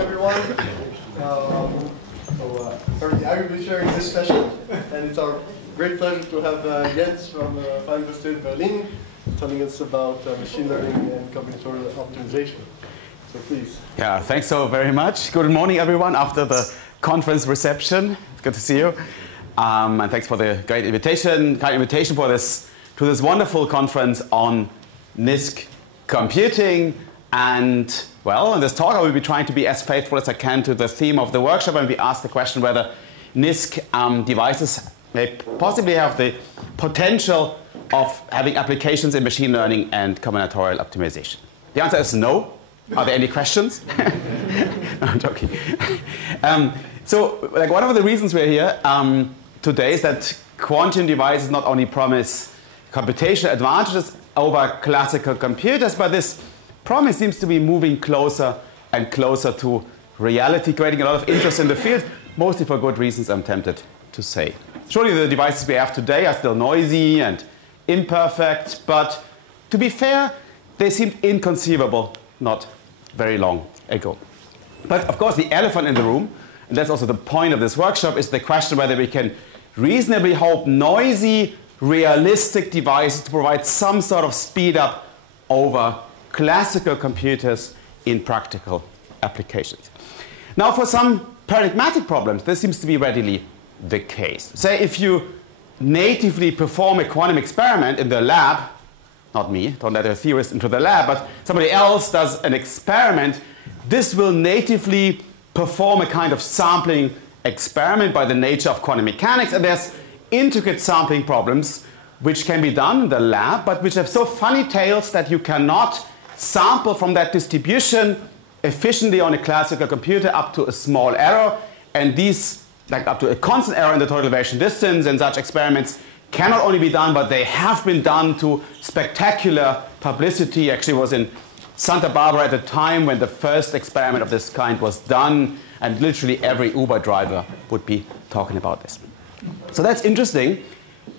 everyone. I will be sharing this session, and it's our great pleasure to have Jens from Fine University Berlin telling us about machine learning and combinatorial optimization. So please. Yeah, thanks so very much. Good morning, everyone, after the conference reception. It's good to see you. And thanks for the great invitation, to this wonderful conference on NISQ computing. And well, in this talk, I will be trying to be as faithful as I can to the theme of the workshop, and we ask the question whether NISQ devices may possibly have the potential of having applications in machine learning and combinatorial optimization. The answer is no. Are there any questions? No, I'm joking. So, like, one of the reasons we're here today is that quantum devices not only promise computational advantages over classical computers, but this promise seems to be moving closer and closer to reality, creating a lot of interest in the field, mostly for good reasons, I'm tempted to say. Surely the devices we have today are still noisy and imperfect, but to be fair, they seemed inconceivable not very long ago. But of course, the elephant in the room, and that's also the point of this workshop, is the question whether we can reasonably hope noisy, realistic devices to provide some sort of speed up over classical computers in practical applications. Now, for some paradigmatic problems, this seems to be readily the case. Say if you natively perform a quantum experiment in the lab, not me, don't let a theorist into the lab, but somebody else does an experiment, this will natively perform a kind of sampling experiment by the nature of quantum mechanics, and there's intricate sampling problems which can be done in the lab, but which have so funny tails that you cannot sample from that distribution efficiently on a classical computer up to a small error, and these, like up to a constant error in the total variation distance, and such experiments can not only be done, but they have been done to spectacular publicity. Actually, it was in Santa Barbara at the time when the first experiment of this kind was done, and literally every Uber driver would be talking about this. So that's interesting,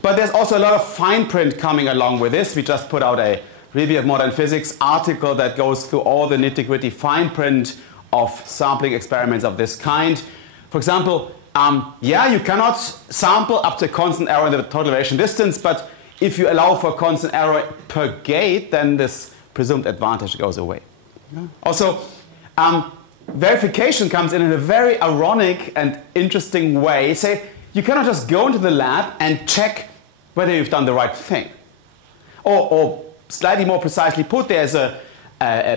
but there's also a lot of fine print coming along with this. We just put out a Review of Modern Physics article that goes through all the nitty-gritty fine print of sampling experiments of this kind. For example, yeah, you cannot sample up to a constant error in the total variation distance, but if you allow for a constant error per gate, then this presumed advantage goes away. Yeah. Also, verification comes in a very ironic and interesting way. Say, you cannot just go into the lab and check whether you've done the right thing. Or slightly more precisely put, there's a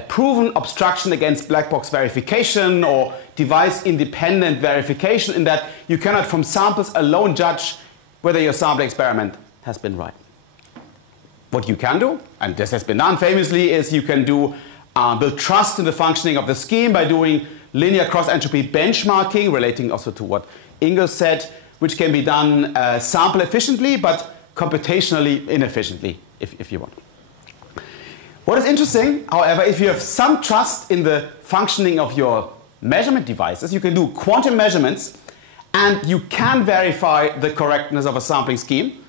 proven obstruction against black box verification or device-independent verification, in that you cannot from samples alone judge whether your sample experiment has been right. What you can do, and this has been done famously, is you can build trust in the functioning of the scheme by doing linear cross-entropy benchmarking, relating also to what Ingo said, which can be done sample efficiently, but computationally inefficiently, if you want. What is interesting, however, if you have some trust in the functioning of your measurement devices, you can do quantum measurements, and you can verify the correctness of a sampling scheme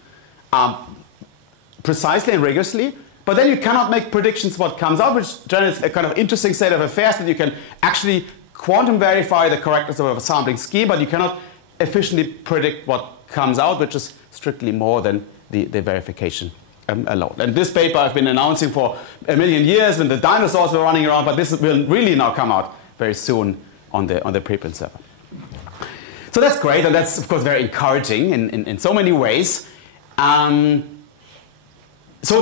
precisely and rigorously, but then you cannot make predictions what comes out, which generates a kind of interesting state of affairs, that you can actually quantum verify the correctness of a sampling scheme, but you cannot efficiently predict what comes out, which is strictly more than the verification alone. And this paper I've been announcing for a million years when the dinosaurs were running around, but this will really now come out very soon on the preprint server. So that's great, and that's of course very encouraging in so many ways. So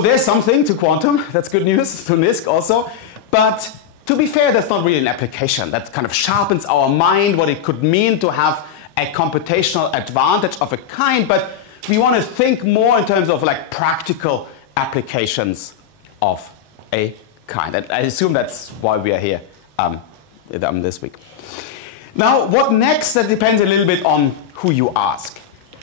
there's something to quantum, that's good news, to NISQ also, but to be fair, that's not really an application. That kind of sharpens our mind what it could mean to have a computational advantage of a kind, but we want to think more in terms of like practical applications of a kind. And I assume that's why we are here this week. Now, what next? That depends a little bit on who you ask.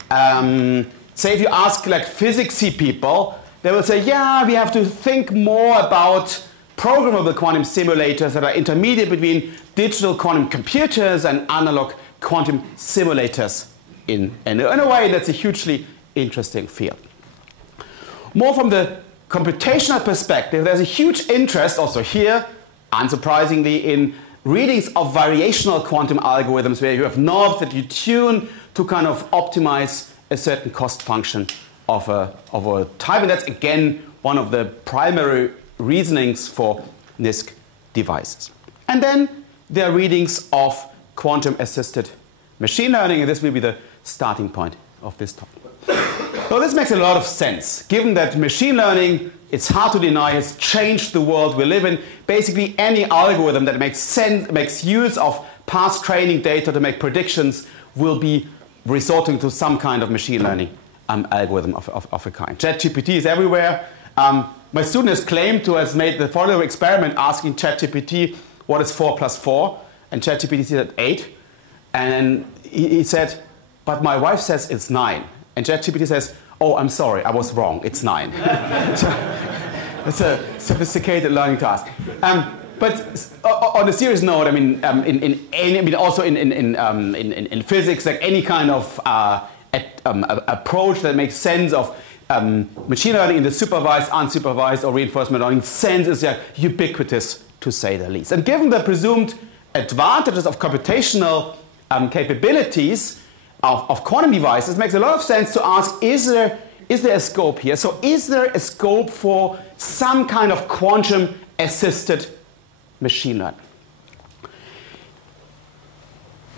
Say if you ask like physicsy people, they will say, yeah, we have to think more about programmable quantum simulators that are intermediate between digital quantum computers and analog quantum simulators in a way that's a hugely interesting field. More from the computational perspective, there's a huge interest also here, unsurprisingly, in readings of variational quantum algorithms where you have knobs that you tune to kind of optimize a certain cost function of a type. And that's, again, one of the primary reasonings for NISQ devices. And then there are readings of quantum-assisted machine learning, and this will be the starting point of this talk. So this makes a lot of sense, given that machine learning, it's hard to deny, has changed the world we live in. Basically, any algorithm that makes use of past training data to make predictions will be resorting to some kind of machine learning algorithm of a kind. ChatGPT is everywhere. My student has claimed to have made the following experiment asking ChatGPT what is 4 plus 4, and ChatGPT said 8. And he said, but my wife says it's 9. And ChatGPT says, oh, I'm sorry, I was wrong, it's 9. So it's a sophisticated learning task. But on a serious note, I mean, also in physics, like any kind of approach that makes sense of machine learning in the supervised, unsupervised, or reinforcement learning sense is ubiquitous, to say the least. And given the presumed advantages of computational capabilities of quantum devices, it makes a lot of sense to ask, is there a scope here? So is there a scope for some kind of quantum-assisted machine learning?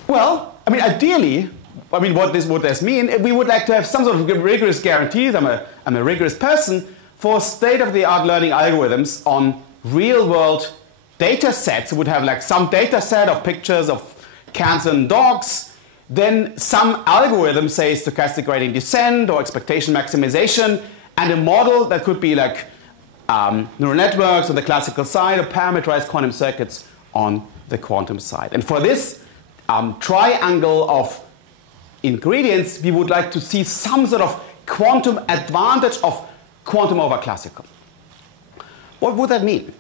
Well, I mean, ideally, what this mean? We would like to have some sort of rigorous guarantees. I'm a rigorous person for state-of-the-art learning algorithms on real-world data sets. We would have like some data set of pictures of cats and dogs, then some algorithm, say stochastic gradient descent or expectation maximization, and a model that could be like neural networks on the classical side or parameterized quantum circuits on the quantum side. And for this triangle of ingredients, we would like to see some sort of quantum advantage of quantum over classical. What would that mean?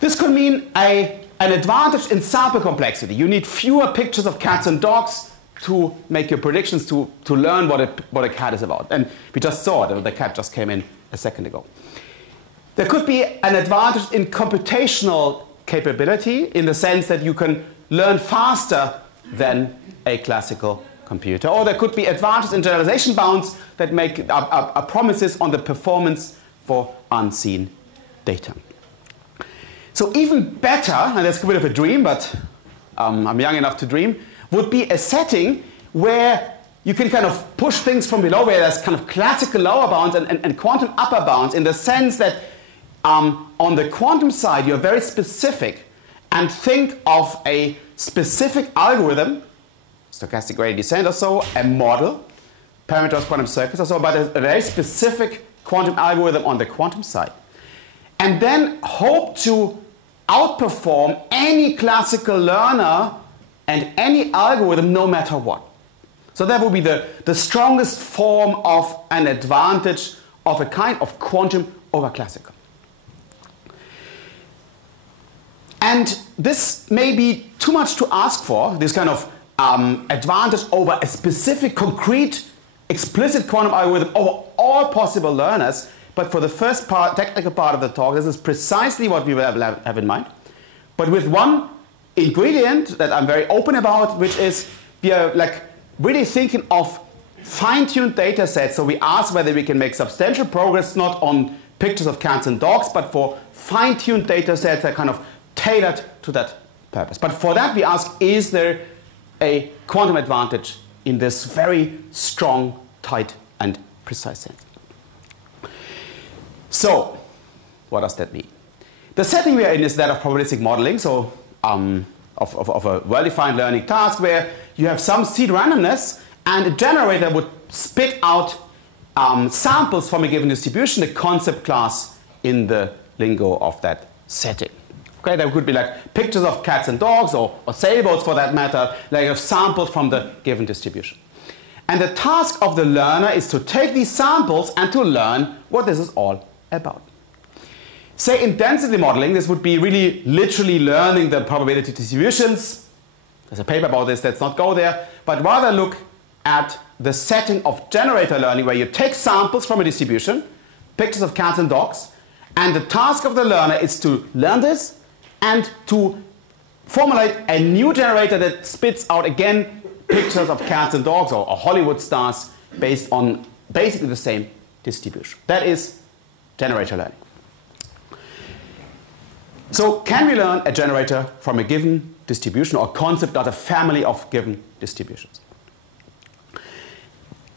This could mean an advantage in sample complexity. You need fewer pictures of cats and dogs to make your predictions, to learn what a cat is about. And we just saw it, the cat just came in a second ago. There could be an advantage in computational capability in the sense that you can learn faster than a classical computer. Or there could be advantages in generalization bounds that make promises on the performance for unseen data. So even better, and that's a bit of a dream, but I'm young enough to dream, would be a setting where you can kind of push things from below, where there's kind of classical lower bounds and quantum upper bounds, in the sense that on the quantum side, you're very specific and think of a specific algorithm, stochastic gradient descent or so, a model, parameterized quantum circuits or so, but a very specific quantum algorithm on the quantum side. And then hope to outperform any classical learner and any algorithm no matter what. So that would be the strongest form of an advantage of a kind of quantum over classical. And this may be too much to ask for, this kind of advantage over a specific, concrete, explicit quantum algorithm over all possible learners. But for the first part, technical part of the talk, this is precisely what we will have in mind. But with one ingredient that I'm very open about, which is we are like really thinking of fine-tuned data sets. So we ask whether we can make substantial progress not on pictures of cats and dogs, but for fine-tuned data sets that are kind of tailored to that purpose. But for that we ask, is there a quantum advantage in this very strong, tight, and precise sense? So, what does that mean? The setting we are in is that of probabilistic modeling, so of a well-defined learning task where you have some seed randomness and a generator would spit out samples from a given distribution, the concept class in the lingo of that setting. Okay, there could be like pictures of cats and dogs or sailboats for that matter, like a sample from the given distribution. And the task of the learner is to take these samples and to learn what this is all about. Say in density modeling, this would be really literally learning the probability distributions. There's a paper about this, let's not go there, but rather look at the setting of generator learning where you take samples from a distribution, pictures of cats and dogs, and the task of the learner is to learn this and to formulate a new generator that spits out again pictures of cats and dogs or Hollywood stars based on basically the same distribution. That is generator learning. So can we learn a generator from a given distribution or concept of a family of given distributions?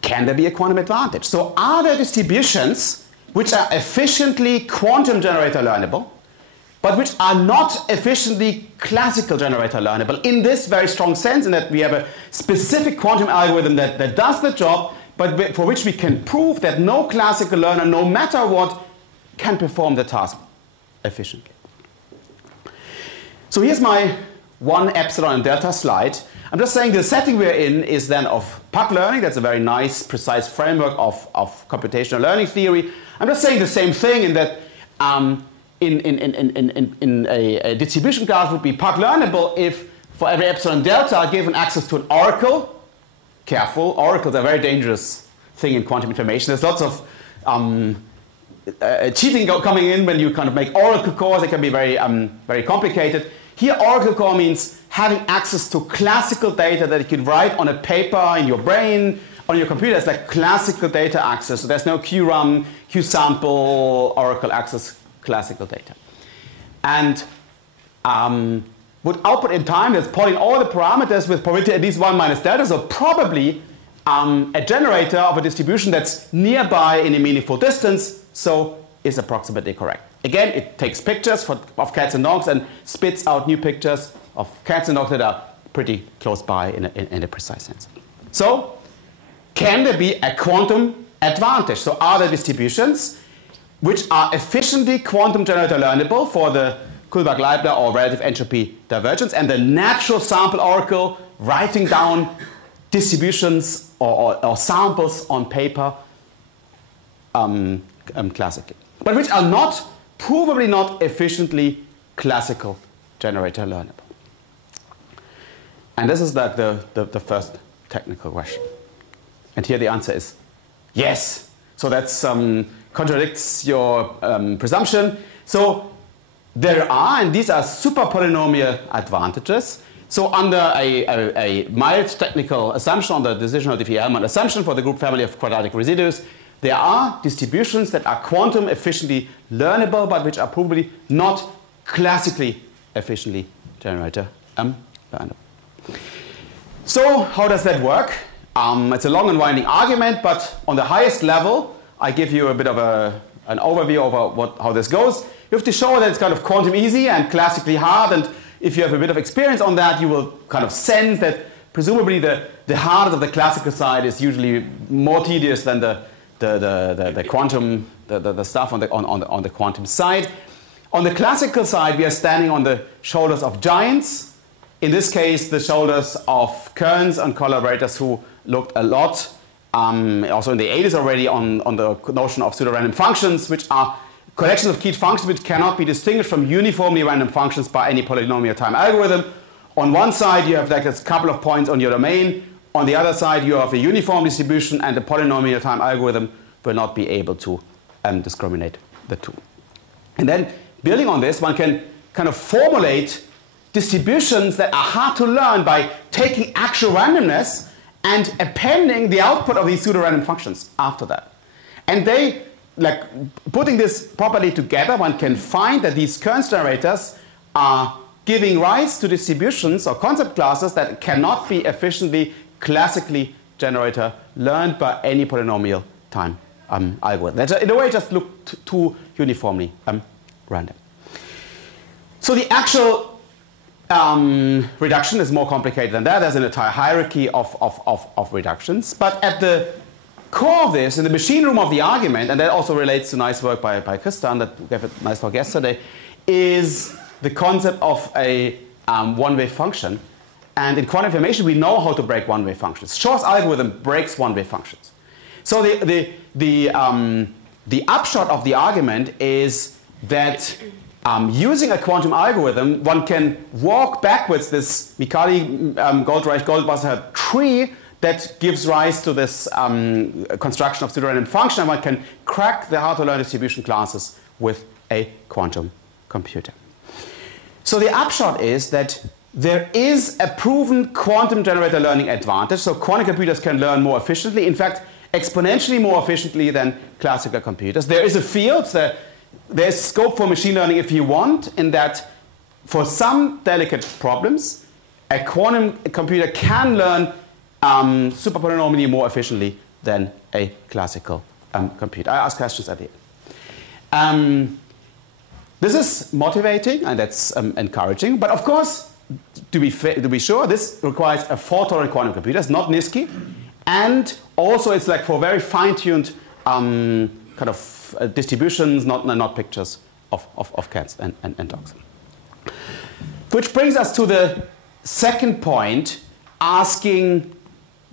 Can there be a quantum advantage? So are there distributions which are efficiently quantum generator learnable, but which are not efficiently classical generator learnable in this very strong sense, in that we have a specific quantum algorithm that does the job, but for which we can prove that no classical learner, no matter what, can perform the task efficiently. So here's my 1 epsilon and delta slide. I'm just saying the setting we're in is then of PUC learning. That's a very nice, precise framework of computational learning theory. I'm just saying the same thing in that in a distribution class would be PUC learnable if for every epsilon delta given access to an oracle. Careful, oracles are a very dangerous thing in quantum information. There's lots of cheating coming in when you kind of make oracle cores. It can be very, very complicated. Here, oracle core means having access to classical data that you can write on a paper in your brain, on your computer. It's like classical data access. So there's no QRAM, QSample, oracle access, classical data. And would output in time, that's plotting all the parameters with probability at least 1 minus delta. So probably a generator of a distribution that's nearby in a meaningful distance, so is approximately correct. Again, it takes pictures of cats and dogs and spits out new pictures of cats and dogs that are pretty close by in a precise sense. So, can there be a quantum advantage? So are there distributions which are efficiently quantum generator learnable for the Kullback-Leibler or relative entropy divergence, and the natural sample oracle writing down distributions or samples on paper classically, but which are not, provably not efficiently classical generator learnable. And this is like the first technical question. And here the answer is yes. So that contradicts your presumption. So there are, and these are super-polynomial advantages. So under a mild technical assumption, on the decisional Diffie-Hellman assumption for the group family of quadratic residues, there are distributions that are quantum efficiently learnable, but which are probably not classically efficiently generator learnable. So how does that work? It's a long and winding argument, but on the highest level, I give you a bit of an overview over how this goes. You have to show that it's kind of quantum easy and classically hard, and if you have a bit of experience on that, you will kind of sense that presumably the hardest of the classical side is usually more tedious than the quantum, the stuff on the quantum side. On the classical side, we are standing on the shoulders of giants. In this case, the shoulders of Kearns and collaborators who looked a lot, also in the 80s already, on the notion of pseudo-random functions, which are collections of keyed functions which cannot be distinguished from uniformly random functions by any polynomial time algorithm. On one side, you have like a couple of points on your domain. On the other side, you have a uniform distribution, and the polynomial time algorithm will not be able to discriminate the two. And then, building on this, one can kind of formulate distributions that are hard to learn by taking actual randomness and appending the output of these pseudo-random functions after that. And they, like putting this properly together, one can find that these Kearns generators are giving rise to distributions or concept classes that cannot be efficiently classically generator learned by any polynomial time algorithm. That in a way just look too uniformly random. So the actual reduction is more complicated than that. There's an entire hierarchy of reductions. But at the core of this, in the machine room of the argument, and that also relates to nice work by Christian that gave a nice talk yesterday, is the concept of a one-wave function. And in quantum information, we know how to break one-wave functions. Shor's algorithm breaks one-wave functions. So the upshot of the argument is that using a quantum algorithm, one can walk backwards this Mikali, Goldreich, Goldwasser tree that gives rise to this construction of pseudo-random function, and one can crack the hard-to-learn distribution classes with a quantum computer. So the upshot is that there is a proven quantum generator learning advantage. So quantum computers can learn more efficiently, in fact, exponentially more efficiently than classical computers. There is a field, there's scope for machine learning if you want, in that for some delicate problems, a quantum computer can learn super-polynomially more efficiently than a classical computer. I ask questions at the end. This is motivating and that's encouraging, but of course, to be sure, this requires a fault-tolerant quantum computer. It's not NISQ, and also it's like for very fine-tuned kind of distributions, not pictures of cats and dogs. Which brings us to the second point, asking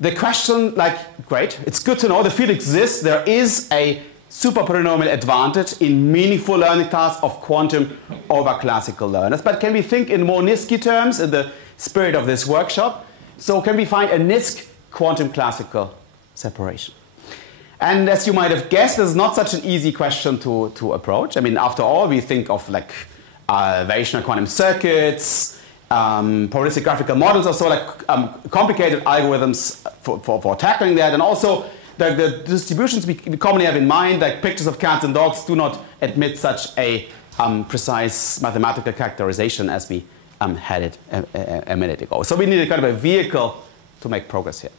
the question, like, great, it's good to know the field exists. There is a super-polynomial advantage in meaningful learning tasks of quantum over classical learners. But can we think in more NISQ terms in the spirit of this workshop? So can we find a NISQ quantum classical separation? And as you might have guessed, this is not such an easy question to approach. I mean, after all, we think of like variational quantum circuits, probabilistic graphical models, or so, like complicated algorithms for tackling that, and also the distributions we commonly have in mind, like pictures of cats and dogs, do not admit such a precise mathematical characterization as we had it a minute ago. So we need a kind of a vehicle to make progress here.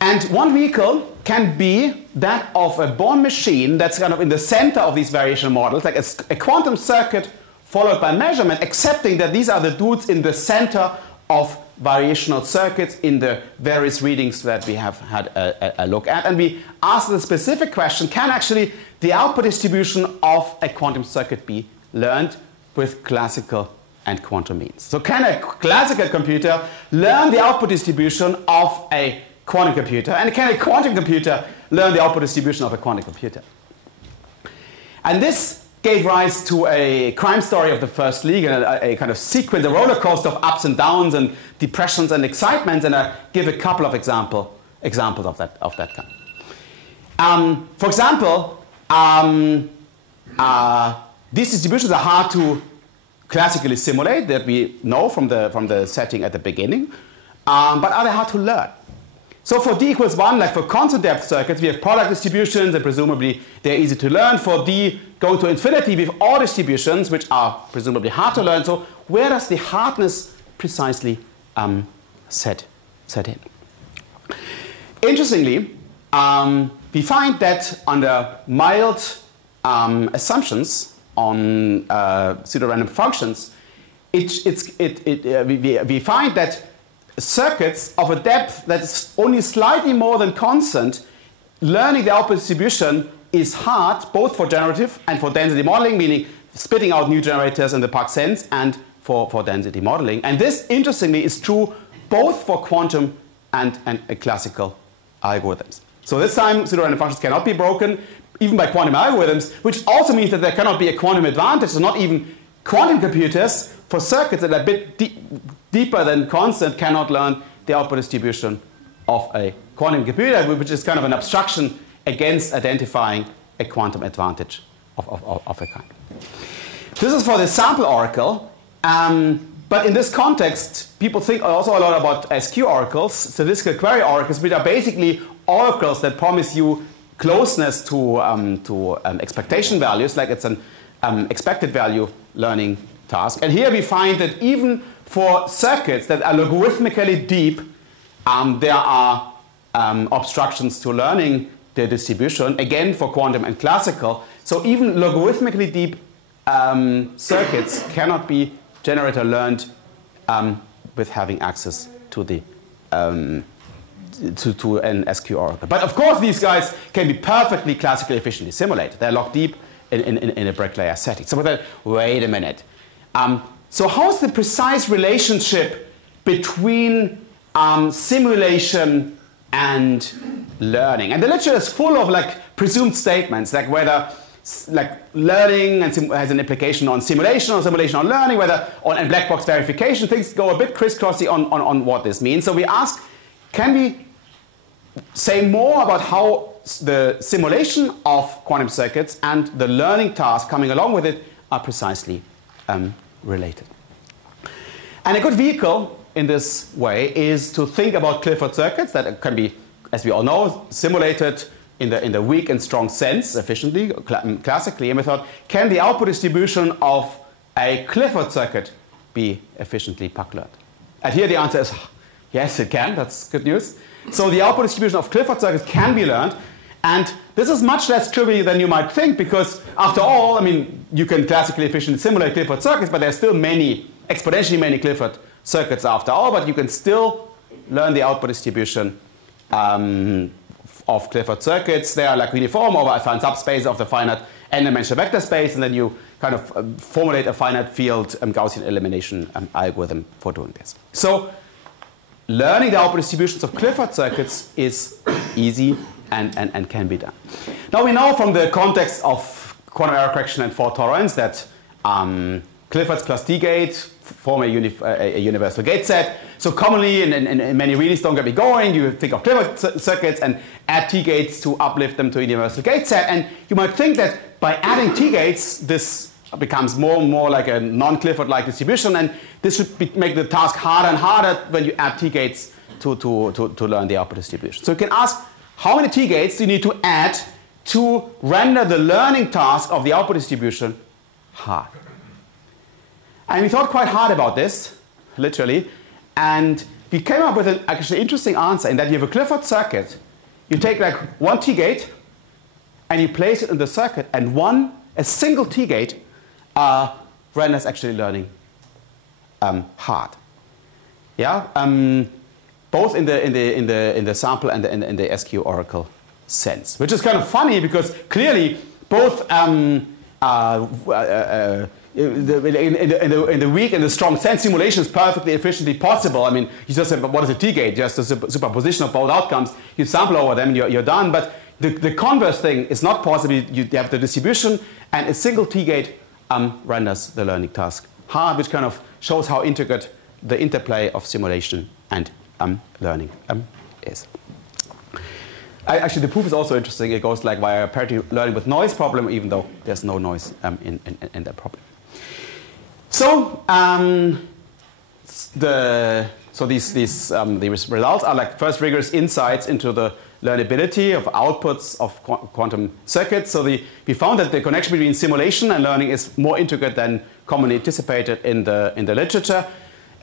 And one vehicle can be that of a Born machine that's kind of in the center of these variational models, like a quantum circuit followed by measurement, accepting that these are the dudes in the center of variational circuits in the various readings that we have had a look at. And we ask the specific question, can actually the output distribution of a quantum circuit be learned with classical and quantum means? So can a classical computer learn the output distribution of a quantum computer? And can a quantum computer learn the output distribution of a quantum computer? And this gave rise to a crime story of the first league, and a kind of sequence, a roller coaster of ups and downs and depressions and excitements, and I give a couple of examples of that kind. For example, these distributions are hard to classically simulate, that we know from the setting at the beginning, but are they hard to learn? So for d equals 1, like for constant depth circuits, we have product distributions, and presumably they're easy to learn. For d going to infinity, we have all distributions, which are presumably hard to learn. So where does the hardness precisely set in? Interestingly, we find that under mild assumptions on pseudo-random functions, we find that circuits of a depth that's only slightly more than constant, learning the output distribution is hard, both for generative and for density modeling, meaning spitting out new generators in the Park sense, and for density modeling. And this, interestingly, is true both for quantum and classical algorithms. So this time, pseudo-random functions cannot be broken, even by quantum algorithms, which also means that there cannot be a quantum advantage. So not even quantum computers for circuits that are a bit deeper than constant cannot learn the output distribution of a quantum computer, which is kind of an obstruction against identifying a quantum advantage of a kind. This is for the sample oracle, but in this context, people think also a lot about SQ oracles, statistical query oracles, which are basically oracles that promise you closeness to expectation values, like it's an expected value learning task. And here we find that even for circuits that are logarithmically deep, there are obstructions to learning the distribution, again for quantum and classical. So even logarithmically deep circuits cannot be generator learned with having access to the to an SQ oracle. But of course these guys can be perfectly classically efficiently simulated. They're locked deep in a bricklayer setting. So then, wait a minute. So how's the precise relationship between simulation and learning? And the literature is full of like presumed statements, like whether like learning and has an implication on simulation or simulation on learning, whether on black box verification. Things go a bit crisscrossy on what this means. So we ask, can we say more about how the simulation of quantum circuits and the learning task coming along with it are precisely related? And a good vehicle in this way is to think about Clifford circuits that can be, as we all know, simulated in the weak and strong sense efficiently, classically. And we thought, can the output distribution of a Clifford circuit be efficiently Puck-learned? And here the answer is yes, it can. That's good news. So the output distribution of Clifford circuits can be learned. And this is much less trivial than you might think, because after all, I mean, you can classically efficiently simulate Clifford circuits, but there are still exponentially many Clifford circuits after all, but you can still learn the output distribution of Clifford circuits. They are like uniform over a finite subspace of the finite n-dimensional vector space, and then you kind of formulate a finite field Gaussian elimination algorithm for doing this. So learning the output distributions of Clifford circuits is easy and can be done. Now we know from the context of quantum error correction and fault tolerance that Cliffords plus T-gate form a universal gate set. So commonly, in many readings, don't get me going, you think of Clifford circuits and add T-gates to uplift them to a universal gate set. And you might think that by adding T-gates, this becomes more and more like a non-Clifford-like distribution. And this should make the task harder and harder when you add T-gates to learn the output distribution. So you can ask, how many T-gates do you need to add to render the learning task of the output distribution hard? And we thought quite hard about this, literally, and we came up with an actually interesting answer in that you have a Clifford circuit, you take like one T-gate, and you place it in the circuit, and a single T-gate renders actually learning hard. Yeah, both in the sample and in the SQ oracle sense, which is kind of funny because clearly both in the weak and the strong sense, simulation is perfectly efficiently possible. I mean, you just say, what is a T-gate? Just a superposition of both outcomes. You sample over them, you're done. But the converse thing is not possible. You have the distribution, and a single T-gate renders the learning task hard, which kind of shows how intricate the interplay of simulation and learning is. Actually, the proof is also interesting. It goes like via a parity learning with noise problem, even though there's no noise in that problem. So, these results are like first rigorous insights into the learnability of outputs of quantum circuits. So we found that the connection between simulation and learning is more intricate than commonly anticipated in the literature.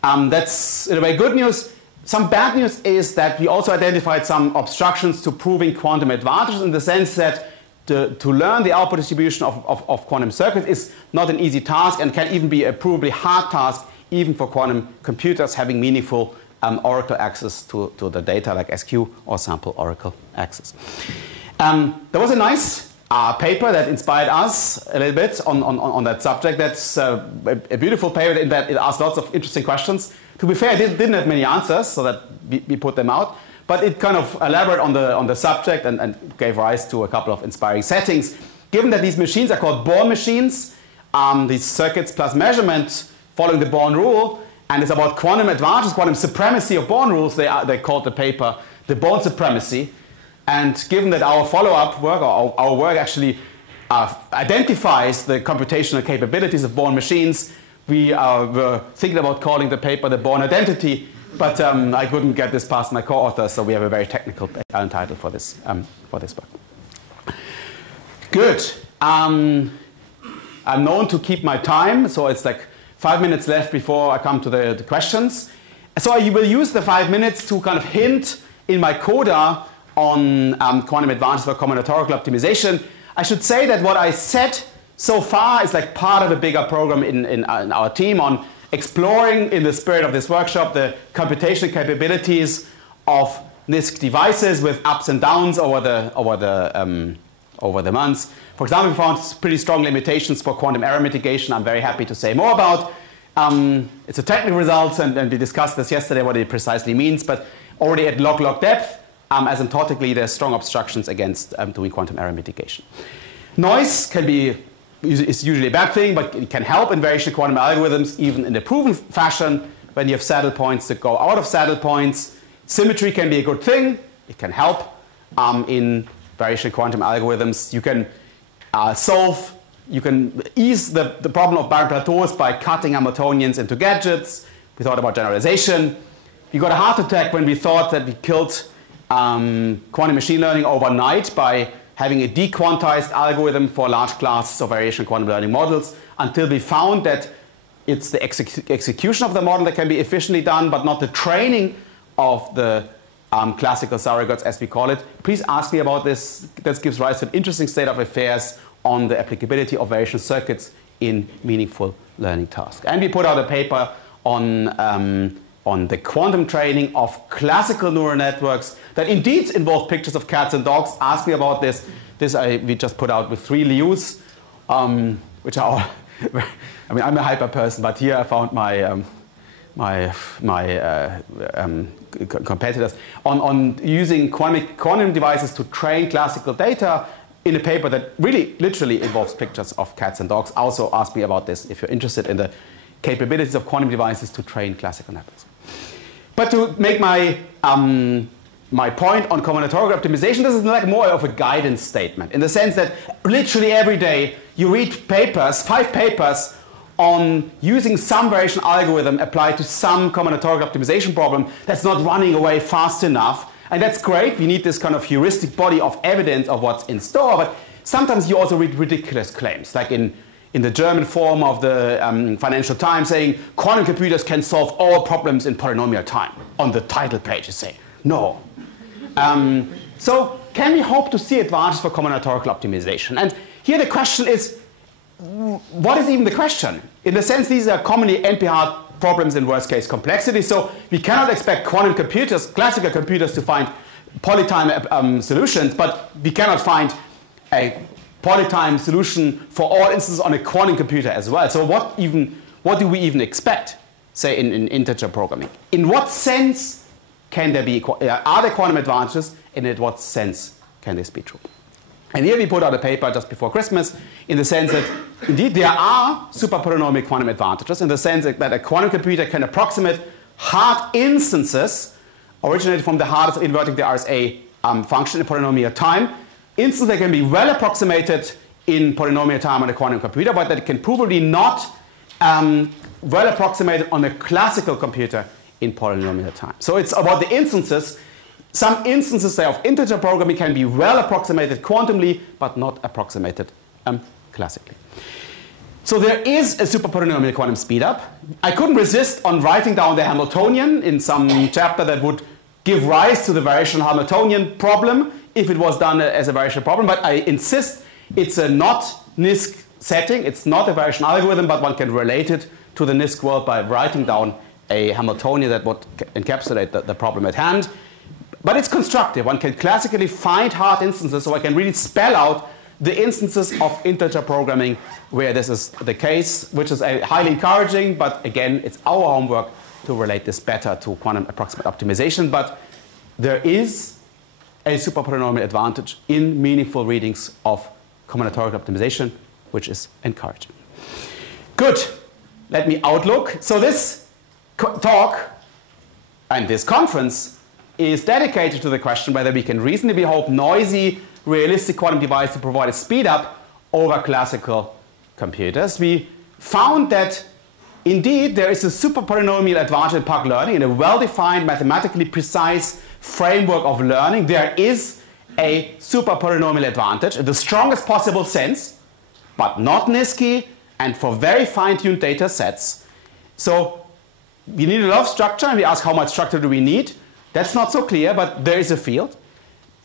That's in a way good news. Some bad news is that we also identified some obstructions to proving quantum advantages, in the sense that to learn the output distribution of quantum circuits is not an easy task and can even be a provably hard task even for quantum computers having meaningful oracle access to the data like SQ or sample oracle access. There was a nice paper that inspired us a little bit on that subject. That's a beautiful paper in that it asked lots of interesting questions. To be fair, it didn't have many answers, so that we put them out. But it kind of elaborated on the subject and gave rise to a couple of inspiring settings. Given that these machines are called Born machines, these circuits plus measurement following the Born rule, and it's about quantum advantages, quantum supremacy of Born rules, they called the paper the Born supremacy. And given that our follow-up work, or our work actually identifies the computational capabilities of Born machines, we were thinking about calling the paper the Born identity, but I couldn't get this past my co-author, so we have a very technical title for this book. Good. I'm known to keep my time, so it's like 5 minutes left before I come to the questions. So I will use the 5 minutes to kind of hint in my coda on quantum advantages for combinatorial optimization. I should say that what I said so far is like part of a bigger program in our team on exploring, in the spirit of this workshop, the computational capabilities of NISQ devices with ups and downs over the months. For example, we found pretty strong limitations for quantum error mitigation. I'm very happy to say more about. It's a technical result, and we discussed this yesterday, what it precisely means. But already at log depth, asymptotically, there's strong obstructions against doing quantum error mitigation. Noise is usually a bad thing, but it can help in variational quantum algorithms, even in a proven fashion, when you have saddle points that go out of saddle points. Symmetry can be a good thing. It can help in variational quantum algorithms. You can you can ease the problem of barren plateaus by cutting Hamiltonians into gadgets, We thought about generalization. We got a heart attack when we thought that we killed quantum machine learning overnight by having a dequantized algorithm for large classes of variation quantum learning models, until we found that it's the execution of the model that can be efficiently done, but not the training of the classical surrogates, as we call it. Please ask me about this. This gives rise to an interesting state of affairs on the applicability of variation circuits in meaningful learning tasks. And we put out a paper on the quantum training of classical neural networks that indeed involve pictures of cats and dogs. Ask me about this. We just put out with 3 lius, which are all, I mean, I'm a hyper person, but here I found my competitors on using quantum devices to train classical data in a paper that really literally involves pictures of cats and dogs. Also ask me about this if you're interested in the capabilities of quantum devices to train classical networks. But to make my point on combinatorial optimization, this is like more of a guidance statement, in the sense that literally every day you read papers, 5 papers, on using some variation algorithm applied to some combinatorial optimization problem that's not running away fast enough. And that's great. We need this kind of heuristic body of evidence of what's in store. But sometimes you also read ridiculous claims, like in the German form of the Financial Times saying quantum computers can solve all problems in polynomial time. On the title page you say, no. So can we hope to see advantages for combinatorial optimization? And here the question is, what is even the question? In the sense, these are commonly NP-hard problems in worst case complexity, so we cannot expect quantum computers, classical computers, to find polytime solutions, but we cannot find a polytime solution for all instances on a quantum computer as well. So what do we even expect, say, in integer programming? In what sense can there be, are there quantum advantages, and in what sense can this be true? And here we put out a paper just before Christmas in the sense that indeed there are super-polynomial quantum advantages, in the sense that a quantum computer can approximate hard instances originated from the hardest inverting the RSA function in polynomial time. Instances that can be well approximated in polynomial time on a quantum computer, but that can probably not well approximated on a classical computer in polynomial time. So it's about the instances. Some instances, say, of integer programming can be well approximated quantumly, but not approximated classically. So there is a super-polynomial quantum speedup. I couldn't resist on writing down the Hamiltonian in some chapter that would give rise to the variational Hamiltonian problem if it was done as a variational problem, but I insist it's a not NISQ setting. It's not a variational algorithm, but one can relate it to the NISQ world by writing down a Hamiltonian that would encapsulate the problem at hand. But it's constructive. One can classically find hard instances, so I can really spell out the instances of integer programming where this is the case, which is highly encouraging, but again, it's our homework to relate this better to quantum approximate optimization. But there is a super-polynomial advantage in meaningful readings of combinatorial optimization, which is encouraging. Good. Let me outlook. So this talk and this conference is dedicated to the question whether we can reasonably hope noisy, realistic quantum device to provide a speed up over classical computers. We found that indeed there is a super-polynomial advantage in Park learning in a well-defined, mathematically precise framework of learning. There is a super-polynomial advantage in the strongest possible sense, but not NISQ and for very fine-tuned data sets. So we need a lot of structure, and we ask how much structure do we need. That's not so clear, but there is a field.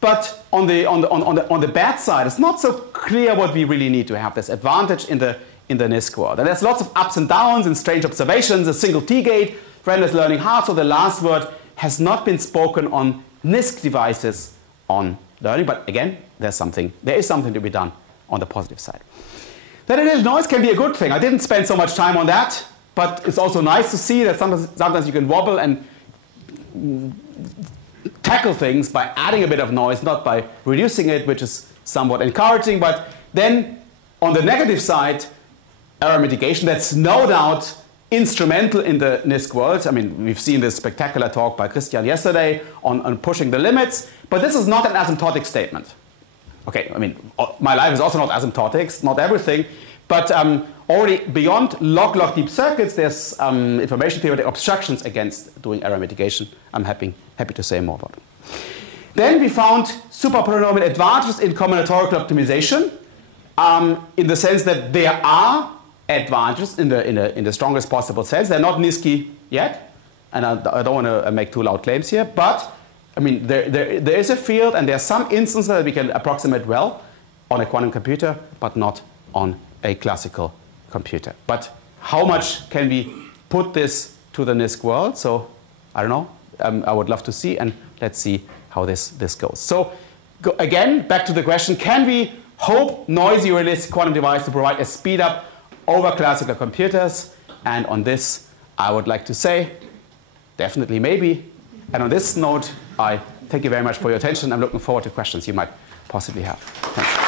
But on the bad side, it's not so clear what we really need to have this advantage in the NISQ world. And there's lots of ups and downs and strange observations, a single T-gate, renderless learning hard, so the last word has not been spoken on NISQ devices on learning. But again, there is something to be done on the positive side. That a little noise can be a good thing. I didn't spend so much time on that, but it's also nice to see that sometimes you can wobble and tackle things by adding a bit of noise, not by reducing it, which is somewhat encouraging. But then on the negative side, error mitigation, that's no doubt instrumental in the NISQ world. I mean, we've seen this spectacular talk by Christian yesterday on pushing the limits, but this is not an asymptotic statement. Okay, I mean, my life is also not asymptotic, it's not everything, But already beyond log deep circuits, there's information theoretic obstructions against doing error mitigation. I'm happy to say more about it. Then we found super-polynomial advantages in combinatorial optimization, in the sense that there are advantages in the strongest possible sense. They're not NISQ yet, and I don't want to make too loud claims here, but I mean, there is a field, and there are some instances that we can approximate well on a quantum computer, but not on a classical computer. But how much can we put this to the NISQ world? So I don't know. I would love to see, and let's see how this goes. So again, back to the question, can we hope noisy realistic quantum device to provide a speed up over classical computers? And on this, I would like to say, definitely maybe. And on this note, I thank you very much for your attention. I'm looking forward to questions you might possibly have. Thanks.